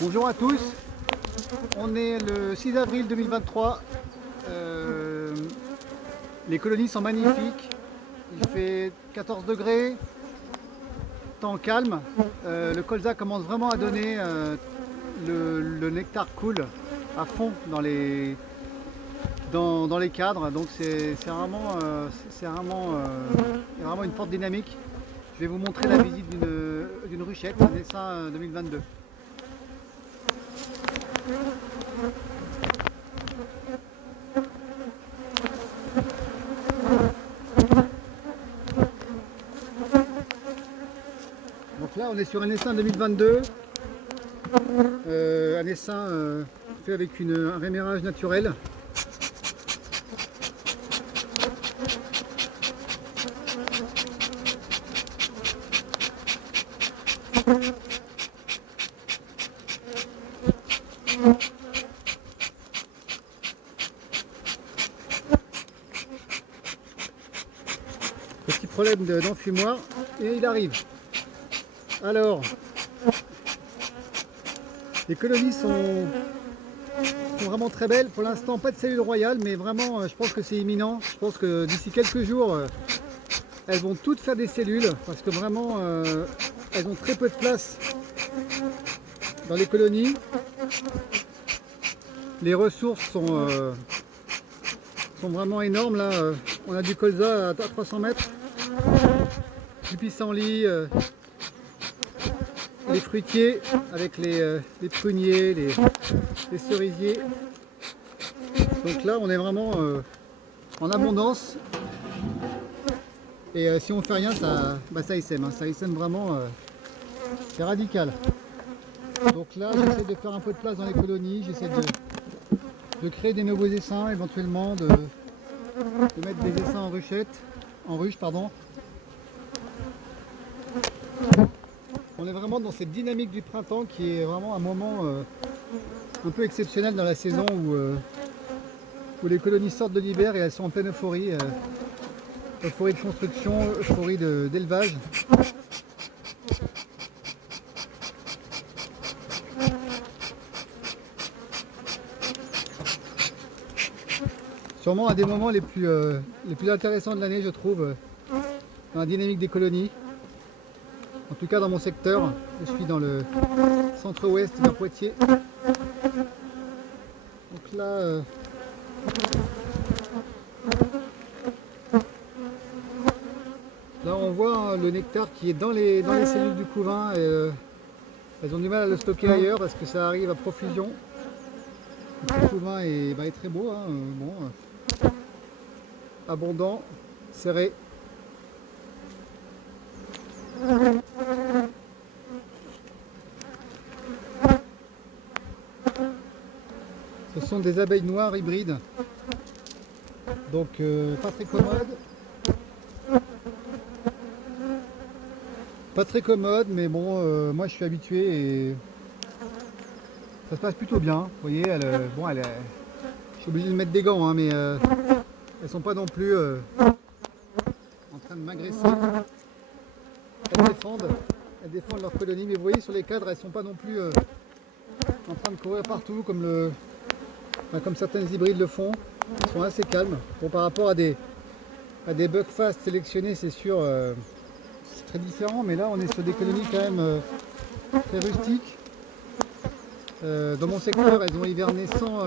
Bonjour à tous, on est le 6 avril 2023, les colonies sont magnifiques, il fait 14 degrés, temps calme, le colza commence vraiment à donner, le nectar coule à fond dans les cadres, donc c'est vraiment, il y a vraiment une forte dynamique. Je vais vous montrer la visite d'une ruchette, un essaim 2022. Donc là on est sur un essaim 2022, un essaim fait avec un rémérage naturel. Petit problème d'enfumoir et il arrive. Alors, les colonies sont vraiment très belles. Pour l'instant, pas de cellule royale, mais vraiment, je pense que c'est imminent. Je pense que d'ici quelques jours, elles vont toutes faire des cellules parce que vraiment, elles ont très peu de place dans les colonies. Les ressources sont vraiment énormes. Là, on a du colza à 300 mètres, du pissenlit, les fruitiers avec les pruniers, les cerisiers. Donc là, on est vraiment en abondance. Et si on fait rien, ça essaime. Ça essaime vraiment. C'est radical. Donc là, j'essaie de faire un peu de place dans les colonies. J'essaie de créer des nouveaux essaims, éventuellement de mettre des essaims en ruche, pardon. On est vraiment dans cette dynamique du printemps qui est vraiment un moment un peu exceptionnel dans la saison où les colonies sortent de l'hiver et elles sont en pleine euphorie. Euphorie de construction, euphorie d'élevage. Sûrement un des moments les plus intéressants de l'année, je trouve, dans la dynamique des colonies. En tout cas dans mon secteur, je suis dans le centre-ouest vers Poitiers. Donc là, on voit le nectar qui est dans les cellules du couvain. Et, elles ont du mal à le stocker ailleurs parce que ça arrive à profusion. Donc, le couvain est très beau, hein, abondant, serré. Ce sont des abeilles noires hybrides, donc pas très commodes. Pas très commode, mais bon, moi je suis habitué et ça se passe plutôt bien. Vous voyez, je suis obligé de mettre des gants, hein, mais elles sont pas non plus en train de m'agresser. Elles défendent leur colonie, mais vous voyez sur les cadres, elles sont pas non plus en train de courir partout comme certaines hybrides le font. Elles sont assez calmes. Bon, par rapport à des buckfast sélectionnés, c'est sûr. C'est très différent, mais là on est sur des colonies quand même très rustiques. Dans mon secteur, elles ont hiverné sans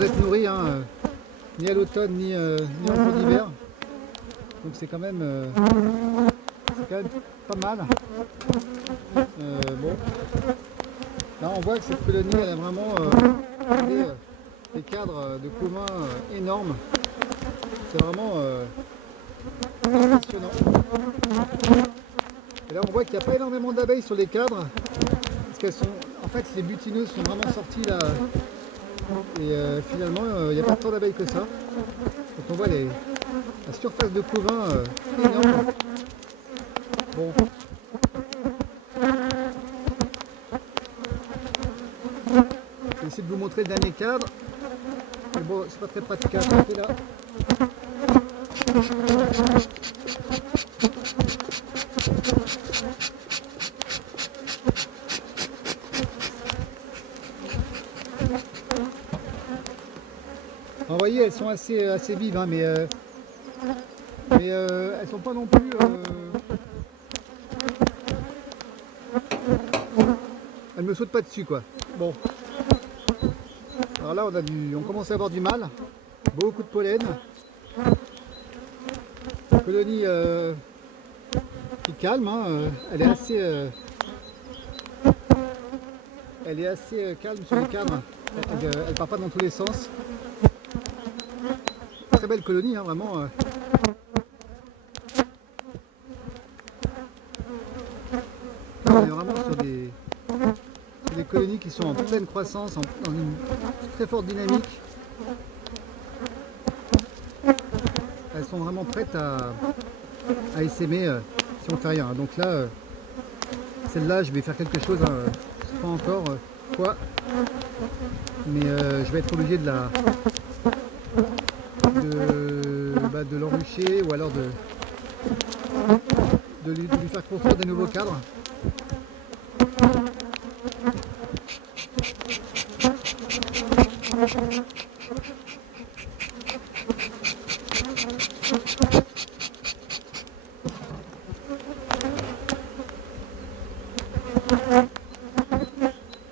être nourries, hein, ni à l'automne ni en cours d'hiver. Donc c'est quand même pas mal. Bon. Là on voit que cette colonie elle a vraiment des cadres de couvain énormes. C'est vraiment impressionnant. Et là on voit qu'il n'y a pas énormément d'abeilles sur les cadres parce qu'elles sont, en fait les butineuses sont vraiment sorties là et finalement il n'y a pas tant d'abeilles que ça. Donc on voit la surface de couvain énorme. Bon. Je vais essayer de vous montrer le dernier cadre. Mais bon, c'est pas très pratique à attraper là. Vous voyez, elles sont assez vives, hein, mais elles sont pas non plus. Elles me sautent pas dessus, quoi. Bon. Alors là, on commence à avoir du mal. Beaucoup de pollen. Colonie qui calme, hein, elle est assez calme sur les cadres. Elle part pas dans tous les sens. Très belle colonie, hein, vraiment. On est vraiment sur des colonies qui sont en pleine croissance, dans une très forte dynamique. Elles sont vraiment prêtes à essaimer si on fait rien. Donc là, celle-là, je vais faire quelque chose, hein, je sais pas encore quoi, mais je vais être obligé de l'enrucher ou alors de lui faire construire des nouveaux cadres.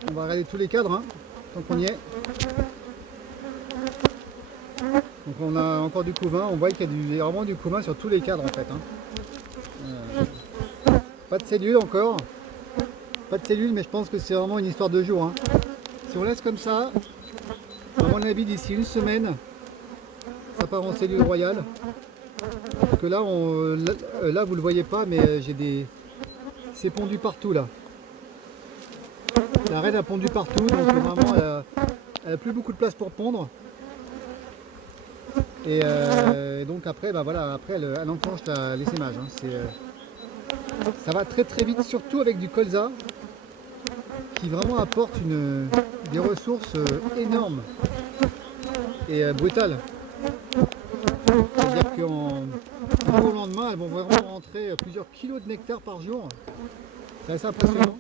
On va regarder tous les cadres, hein, tant qu'on y est. Donc on a encore du couvain, on voit qu'il y a vraiment du couvain sur tous les cadres en fait. Hein. Pas de cellules encore, pas de cellules, mais je pense que c'est vraiment une histoire de jour. Hein. Si on laisse comme ça, à mon avis d'ici une semaine, ça part en cellule royale. Parce que là, là vous le voyez pas, mais c'est pondu partout là. La reine a pondu partout, donc vraiment elle a plus beaucoup de place pour pondre. Et donc après, bah voilà, après elle enclenche l'essaimage. Hein. Ça va très très vite, surtout avec du colza, qui vraiment apporte des ressources énormes et brutales. C'est-à-dire qu'au jour au lendemain, elles vont vraiment rentrer plusieurs kilos de nectar par jour. C'est assez impressionnant.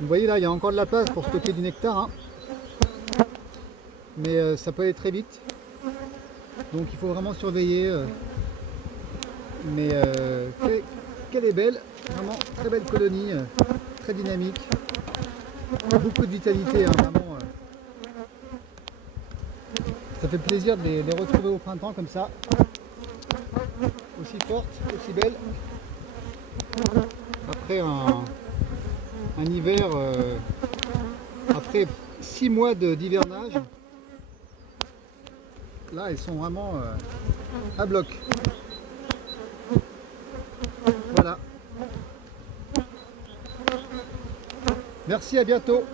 Vous voyez là, il y a encore de la place pour stocker du nectar, hein. Mais ça peut aller très vite. Donc il faut vraiment surveiller. Mais qu'elle est belle, vraiment très belle colonie, très dynamique, beaucoup de vitalité, hein, vraiment. Ça fait plaisir de les retrouver au printemps comme ça, aussi fortes, aussi belles. Après un hiver, après 6 mois d'hivernage, là elles sont vraiment à bloc. Voilà. Merci, à bientôt.